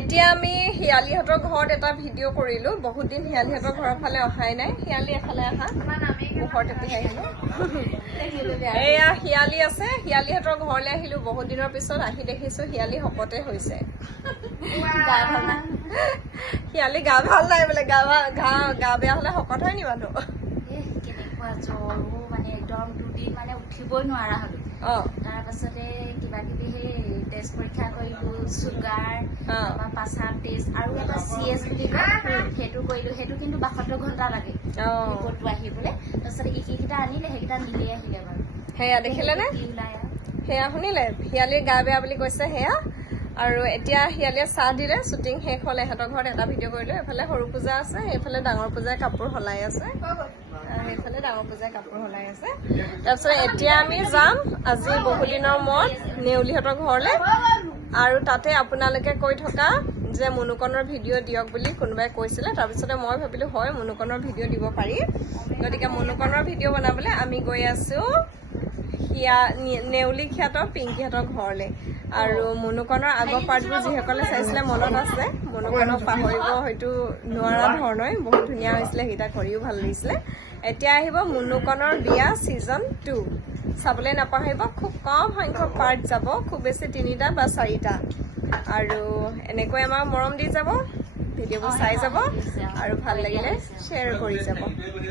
এতিয়া আমি হিয়ালিহঁতৰ ঘৰত এটা ভিডিঅ' কৰিলো বহুত দিন হিয়ালিহঁতৰ ঘৰৰ ফালে অহাই নাই হিয়ালি এফালে আহা ঘৰত এতিয়া আহিলো এয়া হিয়ালি আছে হিয়ালিহঁতৰ ঘৰলৈ আহিলো বহুত দিনৰ পিছত আহি দেখিছো হিয়ালি শকতে হৈছে হিয়ালি গা ভাল নাই বোলে গা বেয়া হলে শকত হয় নি মানুহ কেনেকুৱা জ্বৰ মানে একদম দুদিন মানে উঠিবই নোৱাৰা হলো তাৰপাছতে কিবা কিবি সেই টেষ্ট পৰীক্ষা কৰিলো চুগাৰ পাছাৰ টেষ্ট আৰু এটা CS বুলি কয় সেইটো কৰিলো সেইটো কিন্তু 72 ঘণ্টা লাগে ৰিপৰ্টটো আহিবলৈ তাৰপিছতে ইকেইটা আনিলে সেইকেইটা নিলে আহিলে বাৰু সেয়া দেখিলে নে সেয়া শুনিলে হিয়ালিৰ গা বেয়া বুলি কৈছে সেয়া আৰু এতিয়া হিয়ালিয়ে চাহ দিলে শ্বুটিং শেষ হলে এহঁতৰ ঘৰত এটা ভিডিঅ' কৰিলো এফালে সৰু পূজা আছে সেইফালে ডাঙৰ পূজাই কাপোৰ সলাই আছে সেইফালে ডাঙৰ পূজাই কাপোৰ সলাই আছে তাৰপিছত এতিয়া আমি যাম আজি বহুদিনৰ মূৰত নেউলিহঁতৰ ঘৰলৈ আৰু তাতে আপোনালোকে কৈ থকা যে মুনুকণৰ ভিডিঅ' দিয়ক বুলি কোনোবাই কৈছিলে তাৰপিছতে মই ভাবিলো হয় মুনুকণৰ ভিডিঅ' দিব পাৰি গতিকে মুনুকণৰ ভিডিঅ' বনাবলৈ আমি গৈ আছো নেউলি খ্যাত পিংকিহঁতৰ ঘৰলৈ আৰু মুনুকণৰ আগৰ পাৰ্টবোৰ যিসকলে চাইছিলে মনত আছে মুনুকণক পাহৰিব হয়তো নোৱাৰা ধৰণে বহুত ধুনীয়া হৈছিলে সেইটা কৰিও ভাল লাগিছিলে এতিয়া আহিব মুনুকণৰ বিয়া ছিজন 2 চাবলৈ নাপাহৰিব খুব কম সংখ্যক পাৰ্ট যাব খুব বেছি 3টা বা 4টা আৰু এনেকৈ আমাক মৰম দি যাব ভিডিঅ'বোৰ চাই যাব আৰু ভাল লাগিলে শ্বেয়াৰ কৰি যাব